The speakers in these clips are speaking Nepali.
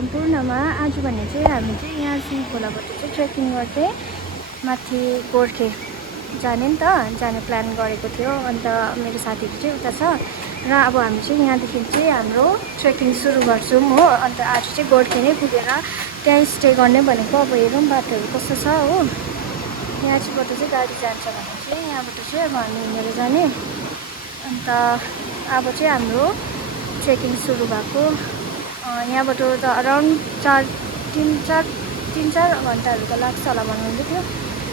सम्पूर्णमा आज भने चाहिँ हामी चाहिँ यहाँ सिंह खोलाबाट चाहिँ ट्रेकिङ गर्दै माथि गोर्खे जाने नि त जाने प्लान गरेको थियो। अन्त मेरो साथीहरू चाहिँ उता छ र अब हामी चाहिँ यहाँदेखि चाहिँ हाम्रो ट्रेकिङ सुरु गर्छौँ हो। अन्त आज चाहिँ गोर्खे नै पुगेर त्यहीँ स्टे गर्ने भनेको। अब हेरौँ बाटोहरू कस्तो छ हो। यहाँबाट चाहिँ गाडी जान्छ भने चाहिँ यहाँबाट चाहिँ अब हामी हिँडेर जाने। अन्त अब चाहिँ हाम्रो ट्रेकिङ सुरु भएको। यहाँबाट त अराउन्ड 3-4 घन्टाहरू त लाग्छ होला भन्नुहुँदै थियो।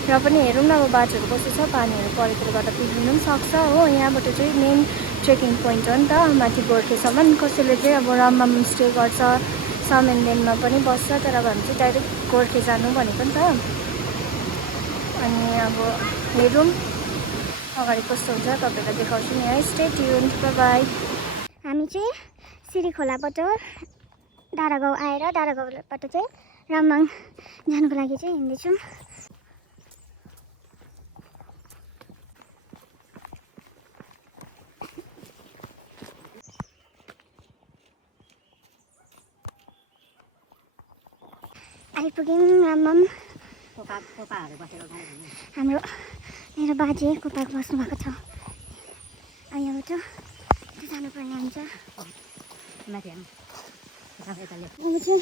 र पनि हेरौँ न अब बाटोहरू कस्तो छ। पानीहरू परेकोले गर्दा बिग्रिनु पनि सक्छ हो। यहाँबाट चाहिँ मेन ट्रेकिङ पोइन्ट हो नि त माथि गोर्खेसम्म। कसैले चाहिँ अब रममाम स्टे गर्छ, समेन्देनमा पनि बस्छ। तर अब हामी चाहिँ डाइरेक्ट गोर्खे जानु भनेको नि त। अनि अब हेरौँ अगाडि कस्तो हुन्छ तपाईँलाई देखाउँछु नि है। Stay tuned, bye bye. हामी चाहिँ सिरी खोलाबाट डाँडागाउँ आएर डाँडागाउँबाट चाहिँ रममाम जानुको लागि चाहिँ हिँड्दैछौँ। आइपुग्यौँ रममाम। हाम्रो मेरो बाजे कोपाको बस्नु भएको छ। अब यहाँबाट जानुपर्ने हुन्छ। अब चाहिँ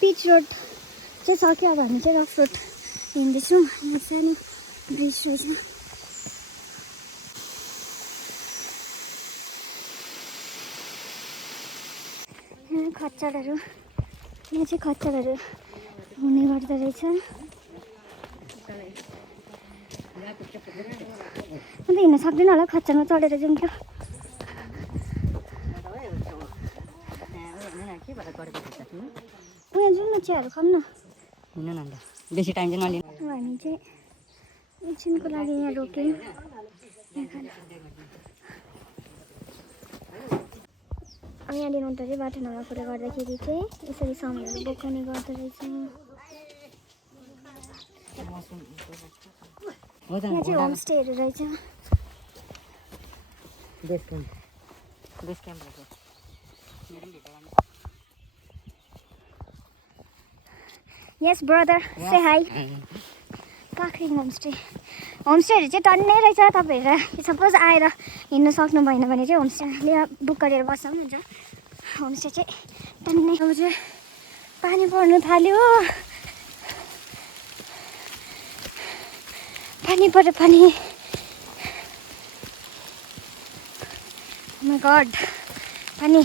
पिच रोड चाहिँ सक्यो। अब हामी चाहिँ रफ रोड हिँड्दैछौँ। सानो ब्रिज रहेछ। खच्चडहरू यहाँ चाहिँ खच्चडहरू हुने गर्दो रहेछ। अन्त हिँड्न सक्दैन होला खच्चडमा चढेर जाउँ क्या। उयो जाउँ न चियाहरू खाऊँ न। हिँड्नु न अन्त बेसी टाइम चाहिँ नलिनु। हामी चाहिँ एकछिनको लागि यहाँ रोक्यौँ। यहाँनिर अन्त चाहिँ बाटो नभएकोले गर्दाखेरि चाहिँ यसरी सामानहरू बोकाउने गर्दो रहेछ। यहाँ चाहिँ होमस्टेहरू रहेछ। यस ब्रदर से हाई। काँक्रिङ होमस्टेहरू चाहिँ टन्नै रहेछ। तपाईँहरू सपोज आएर हिँड्नु सक्नु भएन भने चाहिँ होमस्टेले बुक गरेर बस्दा पनि हुन्छ। होमस्टे चाहिँ टन्नै। अब चाहिँ पानी पर्नु थाल्यो। पानी पऱ्यो पानी। माय गड पानी।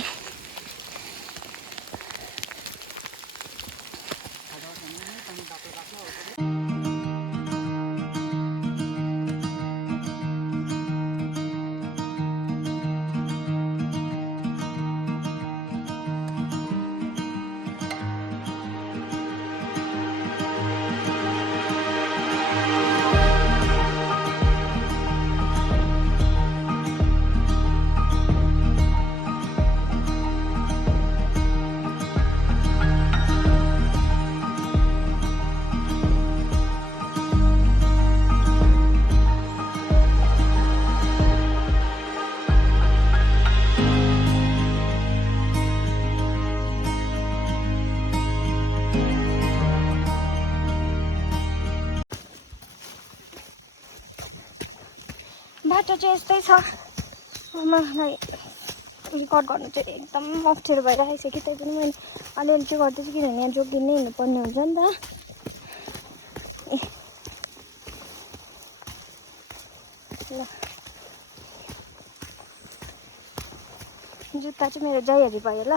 बाटो चाहिँ यस्तै छ। मलाई रिकर्ड गर्नु चाहिँ एकदम अप्ठ्यारो भइरहेको छ कि। त्यही पनि मैले अलिअलि चाहिँ गर्दैछु किनभने यहाँ जोगिनै हिँड्नुपर्ने हुन्छ नि त। ल जुत्ता चाहिँ मेरो जयहरी भयो ल।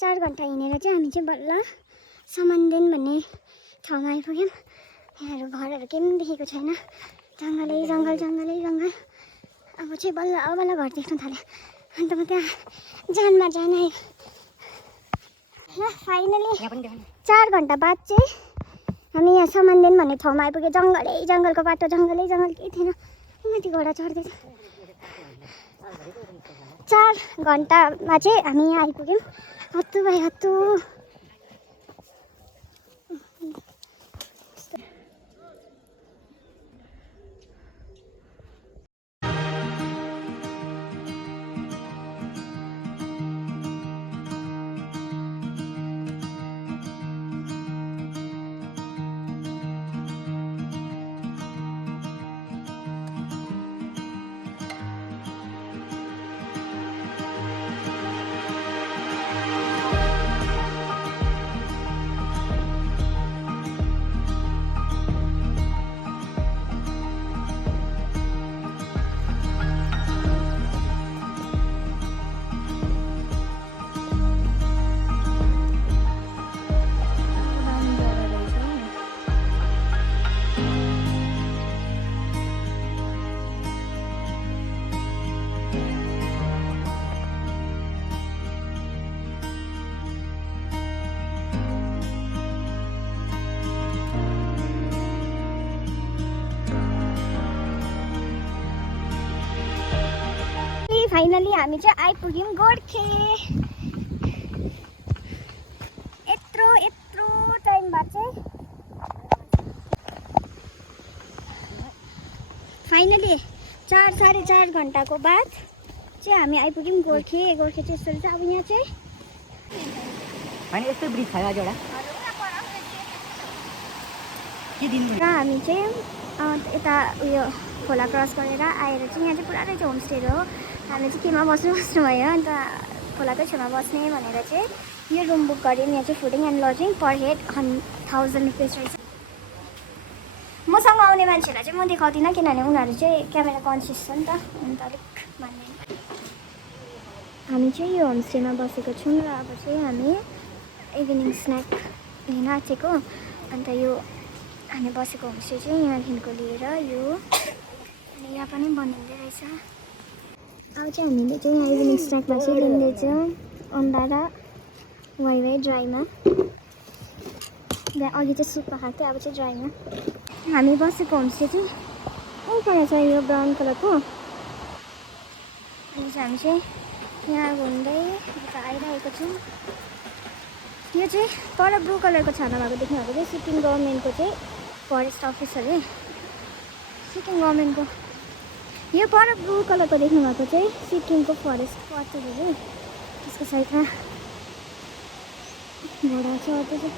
चार घन्टा हिँडेर चाहिँ हामी चाहिँ बल्ल समन्देन भन्ने ठाउँमा आइपुग्यौँ। यहाँहरू घरहरू केही पनि देखेको छैन। जङ्गलै जङ्गल जङ्गलै जङ्गल। अब चाहिँ बल्ल घर देख्न थाल्यो। अन्त म त्यहाँ जानमा जान आयो। ल फाइनली यहाँ पनि देखाउनु 4 घन्टा बाद चाहिँ हामी यहाँ सम्बन्धन भन्ने ठाउँमा आइपुग्यो। जङ्गलको बाटो जङ्गलै जङ्गल केही थिएन। माथि घोडा चढ्दै थियो। 4 घन्टामा चाहिँ हामी यहाँ आइपुग्यौँ। हत्तु भाइ हत्तु। फाइनली हामी चाहिँ आइपुग्यौँ गोर्खे। यत्रो टाइम बाद चाहिँ फाइनली 4-4.5 घन्टाको बाद चाहिँ हामी आइपुग्यौँ गोर्खे। गोर्खे चाहिँ यस्तो रहेछ। अब यहाँ चाहिँ होइन यस्तो ब्रिज छ अझ एउटा के दिनु र हामी चाहिँ यता उयो खोला क्रस गरेर आएर चाहिँ यहाँ चाहिँ पुरा रहेछ होमस्टेहरू हो। हामी चाहिँ केमा बस्नु भयो। अन्त खोलाकै छेउमा बस्ने भनेर चाहिँ यो रुम बुक गऱ्यौँ। यहाँ चाहिँ fooding and lodging per head 1000 रुपियाँ रहेछ। मसँग आउने मान्छेहरूलाई चाहिँ म देखाउँदिनँ किनभने उनीहरू चाहिँ क्यामेरा कन्सियस छ नि त। अन्त अलिक मान्ने हामी चाहिँ यो होमस्टेमा बसेको छौँ र अब चाहिँ हामी इभिनिङ स्न्याक लिन आँटेको। अन्त यो हामी बसेको होमस्टे चाहिँ यहाँदेखिको लिएर यो अनि यहाँ पनि बनिँदै रहेछ। अब चाहिँ हामीले चाहिँ यहाँ इभिनिङ स्न्याकमा चाहिँ लिँदैछ अन्डा र वाइ ड्राईमा। त्यहाँ अघि चाहिँ सुपमा खाएको थियो, अब चाहिँ ड्राईमा। हामी बसेको होमस्टे चाहिँ उपर छ यो ब्राउन कलरको। अनि चाहिँ हामी चाहिँ यहाँ घुम्दै यता आइरहेको छौँ। यो चाहिँ पर ब्लू कलरको छाना भएको देख्नुभएको चाहिँ सिक्किम गभर्मेन्टको चाहिँ फरेस्ट अफिस अरे। सिक्किम गभर्मेन्टको यो पर ब्लू कलरको देख्नुभएको चाहिँ सिक्किमको फरेस्ट क्वार्टर अरे। त्यसको साइडमा घोडा छ। त्यो चाहिँ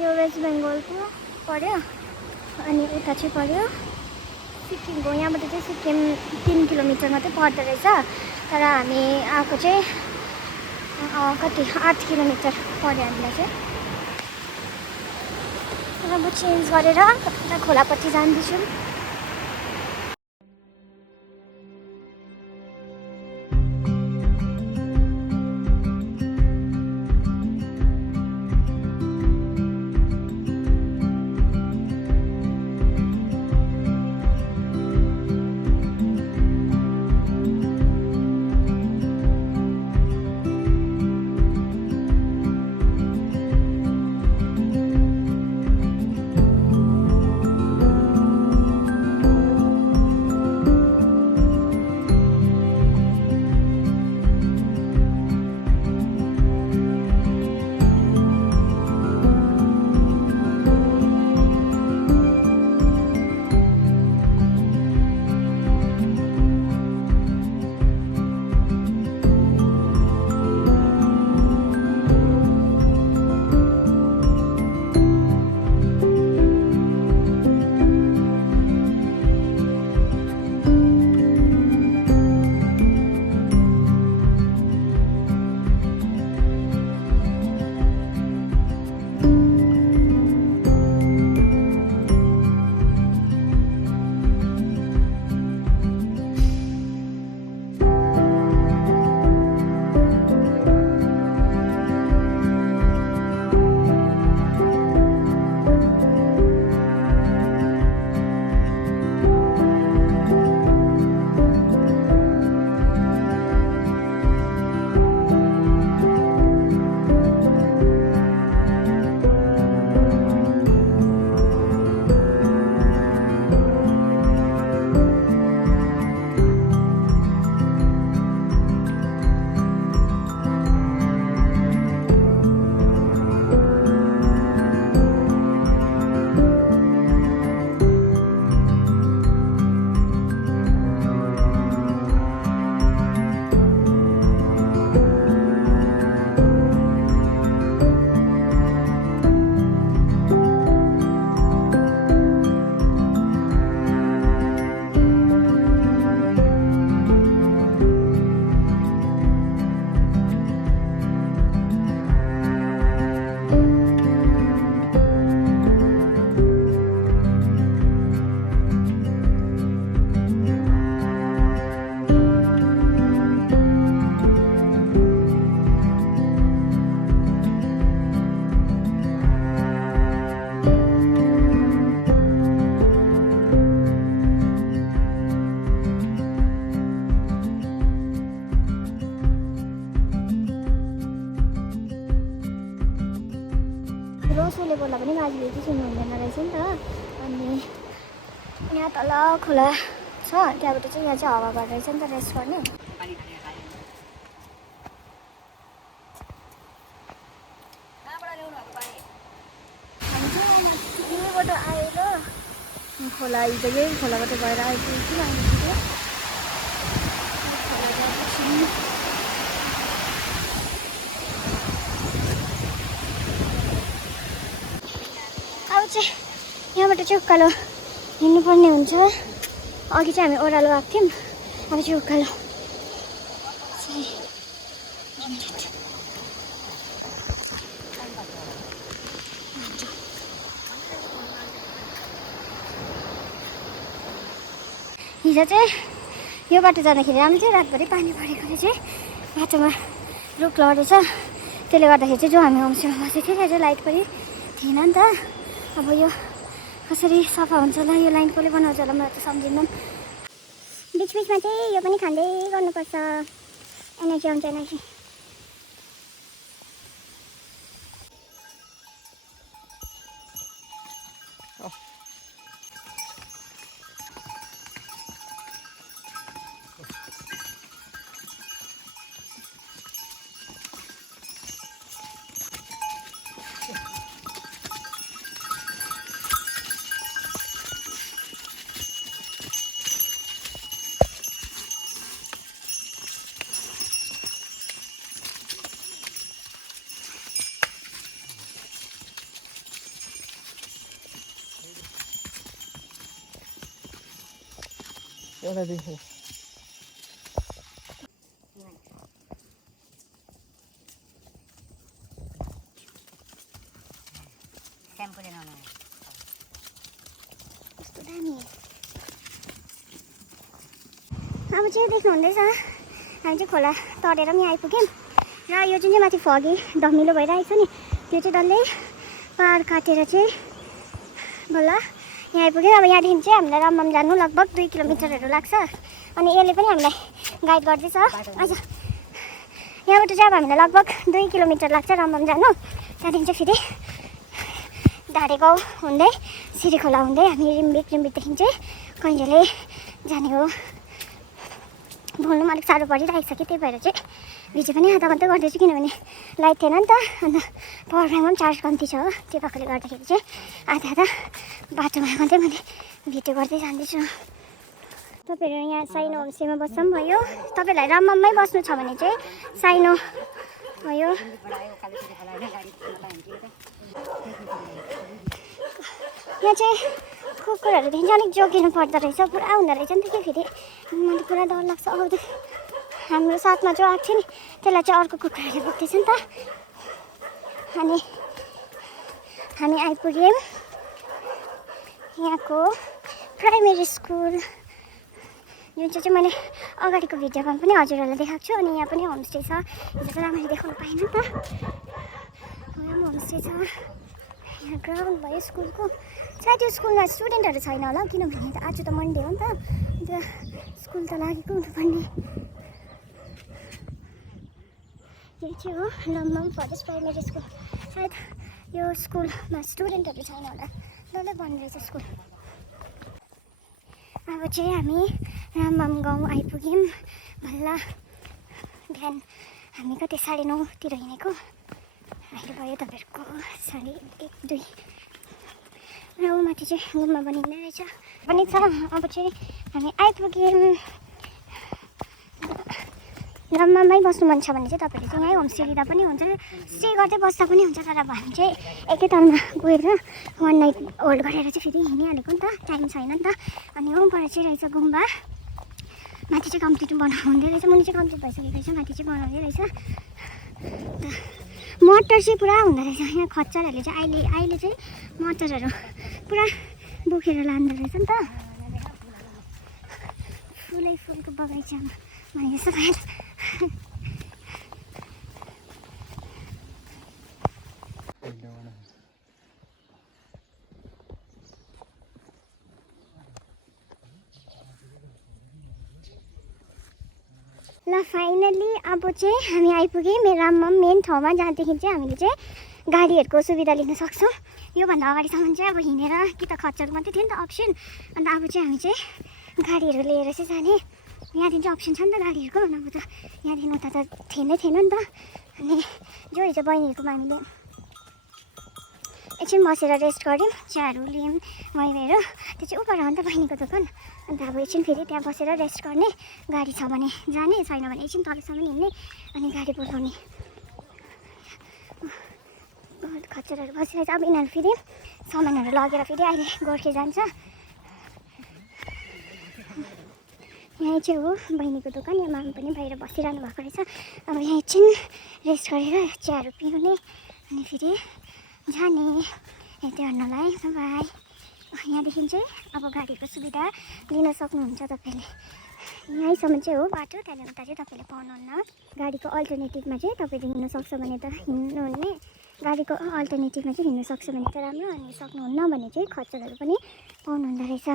यो वेस्ट बेङ्गलको पऱ्यो अनि उता चाहिँ पऱ्यो सिक्किमको। यहाँबाट चाहिँ सिक्किम 3 किलोमिटर मात्रै पर्दो रहेछ। तर हामी आएको चाहिँ कति 8 किलोमिटर पऱ्यो हामीलाई चाहिँ। तर अब चेन्ज गरेर उता खोलापट्टि जाँदैछौँ। उसले बोल्दा पनि बाजेले चाहिँ सुन्नु हुँदैन रहेछ नि त। अनि यहाँ तल खोला छ, त्यहाँबाट चाहिँ यहाँ चाहिँ हावा भएर रहेछ नि त रेस्ट गर्ने। हामी चाहिँ यहीँबाट आएर खोला हिजो यही खोलाबाट भएर आइपुग्यो कि हामीतिर खोला गएपछि अब चाहिँ यहाँबाट चाहिँ उकालो हिँड्नुपर्ने हुन्छ। अघि चाहिँ हामी ओह्रालो आएको थियौँ, अब चाहिँ उकालो। हिजो चाहिँ यो बाटो जाँदाखेरि राम्रो थियो, रातभरि पानी परेकोले चाहिँ बाटोमा रुख लडेछ। त्यसले गर्दाखेरि चाहिँ जो हामी होमस्टेमा बसेको थियो त्यहाँ चाहिँ लाइट पनि थिएन नि त। अब यो कसरी सफा हुन्छ होला, यो लाइन कसले बनाउँछ होला मलाई त सम्झिन्न। बिचबिचमा चाहिँ यो पनि खाँदै गर्नुपर्छ, एनर्जी आउँछ एनर्जी। एउटा देखो स्याम्पू लिन आउनु कस्तो दामी। अब चाहिँ देख्नु हुँदैछ हामी चाहिँ खोला तरेर पनि आइपुग्यौँ र यो जुन चाहिँ माथि फगी धमिलो भइरहेको छ नि त्यो चाहिँ डल्लै पाहाड काटेर चाहिँ बल्ल यहाँ आइपुग्यो। अब यहाँदेखि चाहिँ हामीलाई रमम जानु लगभग 2 किलोमिटरहरू लाग्छ। अनि यसले पनि हामीलाई गाइड गर्दैछ। अच्छा यहाँबाट चाहिँ अब हामीलाई लगभग 2 किलोमिटर लाग्छ रमम जानु। त्यहाँदेखि चाहिँ फेरि ढाडे गाउँ हुँदै सिरी खोला हुँदै हामी रिम्बिकदेखि चाहिँ कहिलेले जाने हो। बोल्नु पनि अलिक साह्रो परिरहेको छ कि त्यही भएर चाहिँ भिडियो पनि आधा मात्रै गर्दैछु, किनभने लाइट थिएन नि त। अन्त पावर ब्याङ्कमा पनि चार्ज कम्ती छ हो, त्यो भएकोले गर्दाखेरि चाहिँ आधा आधा बाटोमा मात्रै मैले भिडियो गर्दै जाँदैछु। तपाईँहरू यहाँ साइनो होमस्टेमा बस्दा पनि भयो, तपाईँहरूलाई रमममै बस्नु छ भने चाहिँ साइनो भयो। यहाँ चाहिँ कुकुरहरू देखिन्छ, अलिक जोगिनु पर्दो रहेछ, पुरा हुँदो रहेछ नि त कि। फेरि मलाई पुरा डर लाग्छ। अब हाम्रो साथमा जो आएको थियो नि त्यसलाई चाहिँ अर्को कुकुरहरूले बोक्दैछ नि त। अनि हामी आइपुग्यौँ यहाँको प्राइमेरी स्कुल, जुन चाहिँ मैले अगाडिको भिडियोमा पनि हजुरहरूलाई देखाएको छु। अनि यहाँ पनि होमस्टे छ, हिजो त राम्ररी देखाउनु पाइनँ नि त। यहाँ पनि होमस्टे छ, यहाँ ग्राउन्ड भयो स्कुलको। सायद यो स्कुलमा स्टुडेन्टहरू छैन होला, किनभने त आज त मन्डे हो नि त, अन्त स्कुल त लागेको हुनुपर्ने। यो चाहिँ हो रमम फरेस्ट प्राइमेरी स्कुल। सायद यो स्कुलमा स्टुडेन्टहरू छैन होला, डल्लै बन्द रहेछ स्कुल। अब चाहिँ हामी रमम गाउँ आइपुग्यौँ बल्ल। बिहान हामी कति 9:30तिर हिँडेको, अहिले भयो तपाईँहरूको 1:30-2। र माथि चाहिँ गुम्बा बनिँदै रहेछ पनि छ। अब चाहिँ हामी आइपुग्यौँ। रमममै बस्नु मन छ भने चाहिँ तपाईँहरूले चाहिँ यहीँ होमस्टे लिँदा पनि हुन्छ, स्टे गर्दै बस्दा पनि हुन्छ। तर अब हामी चाहिँ एकैतालमा गएर 1 नाइट होल्ड गरेर चाहिँ फेरि हिँडिहालेको नि त, टाइम छैन नि त। अनि पर चाहिँ रहेछ गुम्बा, माथि चाहिँ कम्प्लिट बनाउनु हुँदै रहेछ, मुनि चाहिँ कम्प्लिट भइसकेको रहेछ, माथि चाहिँ बनाउँदै रहेछ। मटर चाहिँ पुरा हुँदो रहेछ यहाँ, खच्चरहरूले चाहिँ अहिले चाहिँ मटरहरू पुरा बोकेर लाँदो रहेछ नि त। फुलै फुलको बगैँचामा भने जस्तो भयो। ल फाइनली अब चाहिँ हामी आइपुग्यौँ मेराममा मेन ठाउँमा, जहाँदेखि चाहिँ हामीले चाहिँ गाडीहरूको सुविधा लिन सक्छौँ। योभन्दा अगाडिसम्म चाहिँ अब हिँडेर कि त खच्चर मात्रै थियो नि त अप्सन, अन्त अब चाहिँ हामी चाहिँ गाडीहरू लिएर चाहिँ जाने। यहाँदेखि चाहिँ अप्सन छ नि त गाडीहरूको, नभए त यहाँदेखि उता त थिएन नि त। अनि जो हिजो बहिनीहरूकोमा हामीले एकछिन बसेर रेस्ट गऱ्यौँ, चियाहरू लियौँ मैहरू, त्यो चाहिँ उपर हो नि त बहिनीको दोकान। अन्त अब एकछिन फेरि त्यहाँ बसेर रेस्ट गर्ने, गाडी छ भने जाने, छैन भने एकछिन तलसम्म हिँड्ने अनि गाडी बोलाउने। खच्चरहरू बसिरहेछ। अब यिनीहरू फेरि सामानहरू लगेर फेरि अहिले गोर्खे जान्छ। यहाँ चाहिँ हो बहिनीको दोकान, यहाँ मामा पनि बाहिर बसिरहनु भएको रहेछ। अब यहाँ एकछिन रेस्ट गरेर चियाहरू पिउने अनि फेरि जाने हेर्दै हेर्नलाई। बाई। यहाँदेखि चाहिँ अब गाडीको सुविधा लिन सक्नुहुन्छ तपाईँले। यहीँसम्म चाहिँ हो बाटो, त्यहाँदेखि उता चाहिँ तपाईँले पाउनुहुन्न। गाडीको अल्टरनेटिभमा चाहिँ तपाईँले हिँड्नु सक्छ भने त हिँड्नुहुने, गाडीको अल्टरनेटिभमा चाहिँ हिँड्नु सक्छ भने त राम्रो, अनि सक्नुहुन्न भने चाहिँ खच्चरहरू पनि पाउनुहुँदो रहेछ।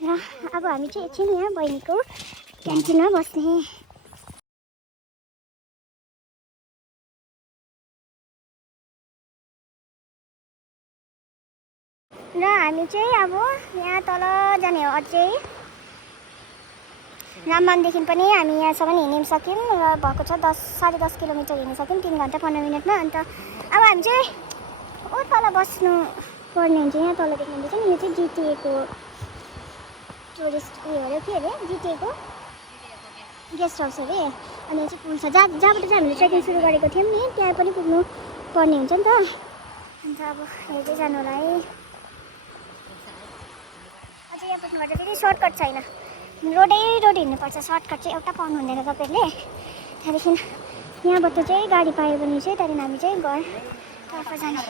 र अब हामी चाहिँ एकछिन यहाँ बहिनीको क्यान्टिनमा बस्ने। र हामी चाहिँ अब यहाँ तल जाने हो अझै। राममानदेखि पनि हामी यहाँसम्म हिँड्न सक्यौँ र भएको छ 10-10.5 किलोमिटर हिँड्न सक्यौँ 3 घन्टा 15 मिनटमा। अन्त अब हामी चाहिँ ओ तल बस्नु पर्ने हुन्छ। यहाँ तल देख्नुहुन्छ नि, यो चाहिँ जिटिएको टुरिस्ट उयो अरे, के अरे जिटिएको गेस्ट हाउस अरे। अनि यहाँ चाहिँ पुल छ जहाँबाट चाहिँ हामीले ट्रेकिङ सुरु गरेको थियौँ नि, त्यहाँ पनि पुग्नु पर्ने हुन्छ नि त। अन्त अब हेर्दै जानु होला है। अझै यहाँ पुग्नुपर्छ, फेरि सर्टकट छैन, रोड हिँड्नुपर्छ। सर्टकट चाहिँ एउटा पाउनु हुँदैन तपाईँहरूले। त्यहाँदेखि यहाँबाट चाहिँ गाडी पायो भने चाहिँ त्यहाँदेखि हामी चाहिँ घरतर्फ जाने।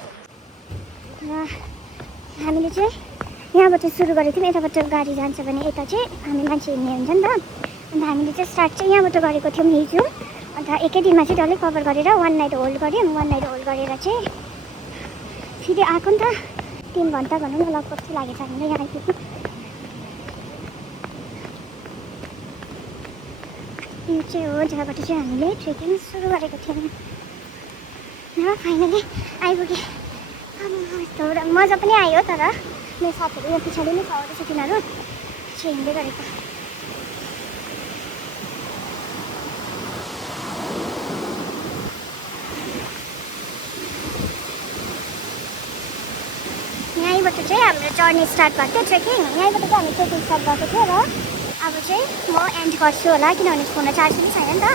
र हामीले चाहिँ यहाँबाट सुरु गरेको थियौँ, यताबाट गाडी जान्छ भने यता चाहिँ हामी मान्छे हिँड्ने हुन्छ नि त। अन्त हामीले चाहिँ स्टार्ट चाहिँ यहाँबाट गरेको थियौँ हिजो। अन्त एकै दिनमा चाहिँ डल्लै कभर गरेर 1 नाइट होल्ड गऱ्यौँ। 1 नाइट होल्ड गरेर चाहिँ फेरि आएको नि त 3 घन्टा भनौँ न लगभग चाहिँ लागेको छ हामीलाई यहाँ आइपुग्नु। यो चाहिँ हो जहाँबाट चाहिँ हामीले ट्रेकिङ सुरु गरेको थियौँ। र फाइनली आइपुगेँ। यस्तो मजा पनि आयो, तर मेरो साथीहरू यहाँ पछाडि नै छ, अरू तिनीहरू चाहिँ हिँड्दै गरेको। यहीँबाट चाहिँ हाम्रो जर्नी स्टार्ट भएको थियो ट्रेकिङ। यहीँबाट चाहिँ हामी ट्रेकिङ स्टार्ट भएको थियो। र अब चाहिँ म एन्ड गर्छु होला, किनभने फोनमा चार्ज पनि छैन नि त।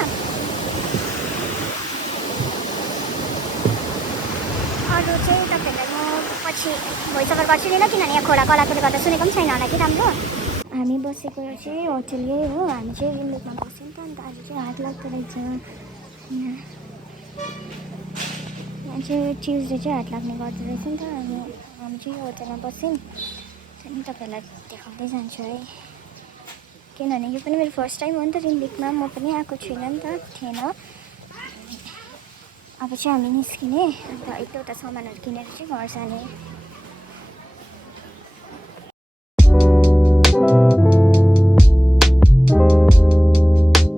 अरू चाहिँ तपाईँहरूलाई म पछि भोइस ओभर गर्छु नि ल, किनभने यहाँ खोला कलाकोले गर्दा सुनेको पनि छैन होला कि राम्रो। हामी बसेको चाहिँ होटल यही हो, हामी चाहिँ रिम्बुकमा बस्यौँ नि त। अन्त आज चाहिँ हात लाग्दो रहेछ यहाँ चाहिँ ट्युजडे चाहिँ हात लाग्ने गर्दो रहेछ नि त। हामी चाहिँ होटलमा बस्यौँ, त्यहाँदेखि तपाईँहरूलाई देखाउँदै जान्छु है। किनभने यो पनि मेरो फर्स्ट टाइम हो नि त रिम्बिकमा, म पनि आएको छुइनँ नि त, थिएन। अब चाहिँ हामी निस्किने, अन्त एक दुईवटा सामानहरू किनेर चाहिँ घर जाने।